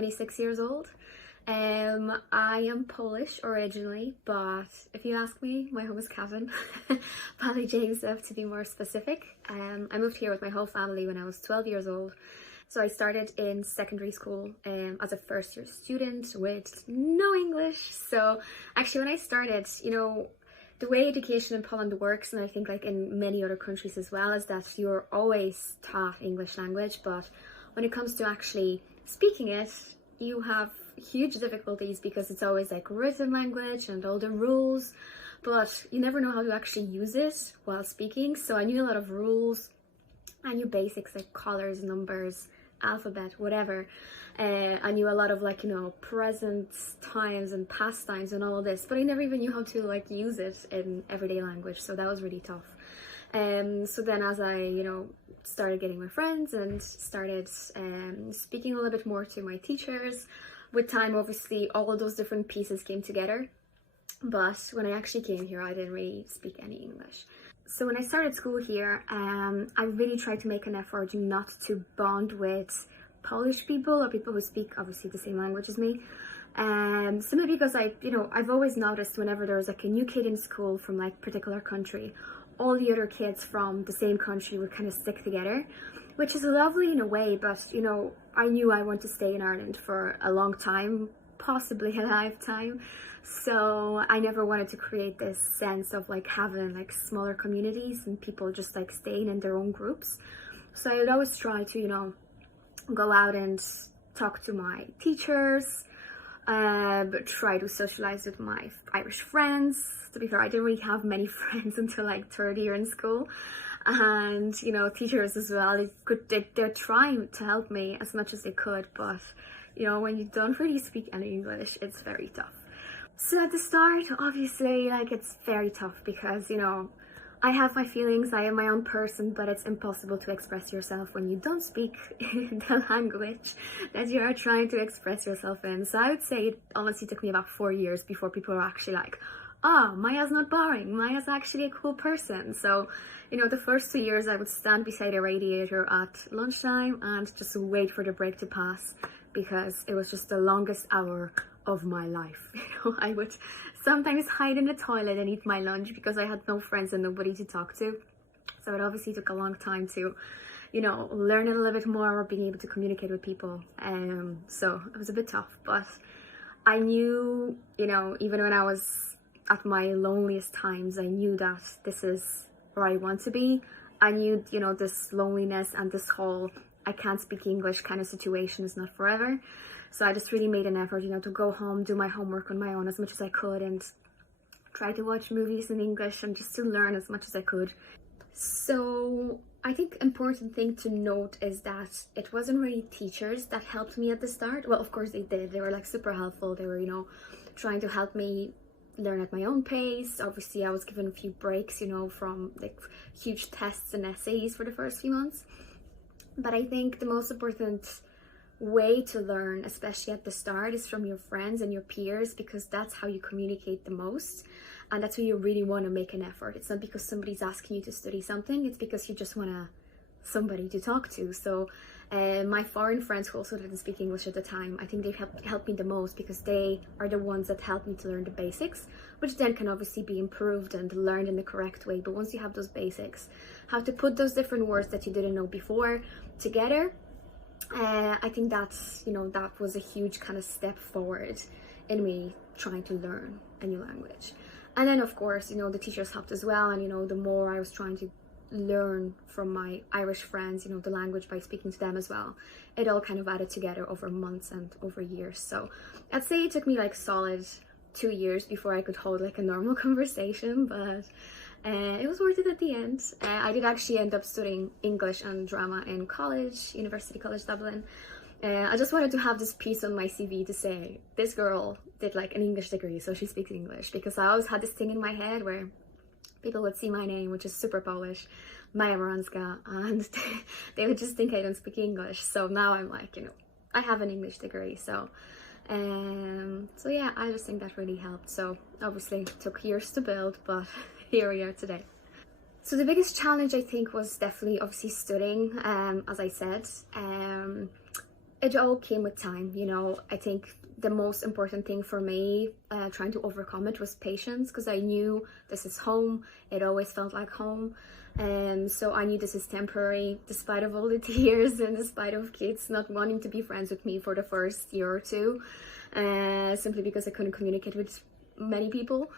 26 years old. I am Polish originally, but if you ask me, my home is Cavan, Valley Joseph to be more specific. I moved here with my whole family when I was 12 years old. So I started in secondary school as a first year student with no English. So actually when I started, you know, the way education in Poland works, and I think like in many other countries as well, is that you're always taught English language, but when it comes to actually speaking it, you have huge difficulties because it's always like written language and all the rules, but you never know how to actually use it while speaking. So I knew a lot of rules, I knew basics like colors, numbers, alphabet, whatever. I knew a lot of like, you know, present times and past times and all of this, but I never even knew how to like use it in everyday language. So that was really tough. So then as I, you know, started getting my friends and started speaking a little bit more to my teachers, with time, obviously, all of those different pieces came together. But when I actually came here, I didn't really speak any English. So when I started school here, I really tried to make an effort not to bond with Polish people or people who speak obviously the same language as me. Simply because I've always noticed whenever there's like a new kid in school from like particular country, all the other kids from the same country would kind of stick together, which is lovely in a way, but you know, I knew I wanted to stay in Ireland for a long time, possibly a lifetime. So I never wanted to create this sense of like having like smaller communities and people just like staying in their own groups. So I would always try to, you know, go out and talk to my teachers, but try to socialize with my Irish friends. To be fair, I didn't really have many friends until like third year in school. And you know, teachers as well, they're trying to help me as much as they could, but you know, when you don't really speak any English, it's very tough. So at the start, obviously, like it's very tough because, you know, I have my feelings, I am my own person, but it's impossible to express yourself when you don't speak the language that you are trying to express yourself in. So I would say it honestly took me about 4 years before people were actually like, oh, Maja's not boring, Maja's actually a cool person. So, you know, the first 2 years I would stand beside a radiator at lunchtime and just wait for the break to pass because it was just the longest hour of my life. You know, I would sometimes hide in the toilet and eat my lunch because I had no friends and nobody to talk to. So it obviously took a long time to, you know, learn it a little bit more or being able to communicate with people. So it was a bit tough, but I knew, you know, even when I was at my loneliest times, I knew that this is where I want to be. I knew, you know, this loneliness and this whole I can't speak English kind of situation is not forever. So I just really made an effort, you know, to go home, do my homework on my own as much as I could and try to watch movies in English and just to learn as much as I could. So I think important thing to note is that it wasn't really teachers that helped me at the start. Well, of course they did. They were like super helpful. They were, you know, trying to help me learn at my own pace. Obviously I was given a few breaks, you know, from like huge tests and essays for the first few months. But I think the most important way to learn, especially at the start, is from your friends and your peers, because that's how you communicate the most and that's where you really want to make an effort. It's not because somebody's asking you to study something, it's because you just want somebody to talk to. So my foreign friends who also didn't speak English at the time, I think they helped me the most because they are the ones that helped me to learn the basics, which then can obviously be improved and learned in the correct way. But once you have those basics, how to put those different words that you didn't know before together, I think that's, you know, that was a huge kind of step forward in me trying to learn a new language. And then of course, you know, the teachers helped as well. And you know, the more I was trying to learn from my Irish friends, you know, the language by speaking to them as well, it all kind of added together over months and over years. So I'd say it took me like solid 2 years before I could hold like a normal conversation, but it was worth it at the end. I did actually end up studying English and drama in college, University College Dublin. I just wanted to have this piece on my CV to say, this girl did like an English degree, so she speaks English, because I always had this thing in my head where people would see my name, which is super Polish, Maja Moranska, and they would just think I don't speak English. So now I'm like, you know, I have an English degree, so yeah, I just think that really helped. So obviously it took years to build, but here we are today. So the biggest challenge I think was definitely obviously studying, as I said. it all came with time, you know. I think the most important thing for me, trying to overcome it, was patience, because I knew this is home. It always felt like home. So I knew this is temporary, despite of all the tears and despite of kids not wanting to be friends with me for the first year or two, simply because I couldn't communicate with many people.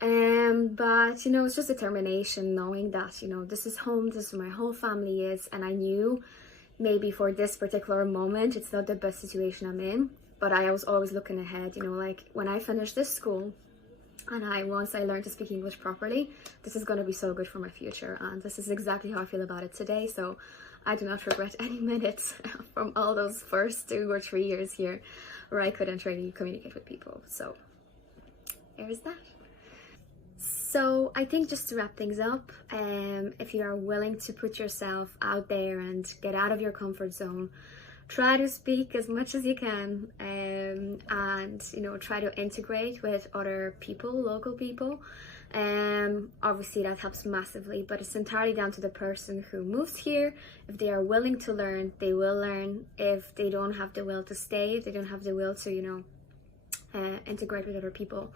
But you know, it's just determination, knowing that, you know, this is home, this is where my whole family is, and I knew maybe for this particular moment it's not the best situation I'm in, but I was always looking ahead, you know, like when I finish this school and once I learn to speak English properly, this is going to be so good for my future, and this is exactly how I feel about it today. So I do not regret any minutes from all those first 2 or 3 years here where I couldn't really communicate with people. So there's that. So I think, just to wrap things up, if you are willing to put yourself out there and get out of your comfort zone, try to speak as much as you can, and you know, try to integrate with other people, local people. Obviously that helps massively, but it's entirely down to the person who moves here. If they are willing to learn, they will learn. If they don't have the will to stay, if they don't have the will to, you know, integrate with other people,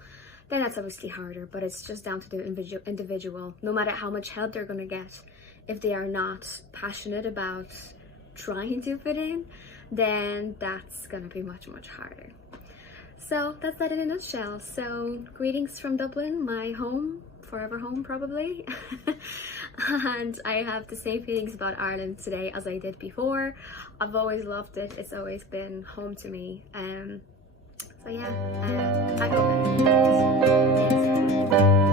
then that's obviously harder. But it's just down to the individual. No matter how much help they're going to get, if they are not passionate about trying to fit in, then that's going to be much, much harder. So that's that in a nutshell. So greetings from Dublin, my home, forever home probably. And I have the same feelings about Ireland today as I did before. I've always loved it. It's always been home to me. So yeah, I hope that. Thanks.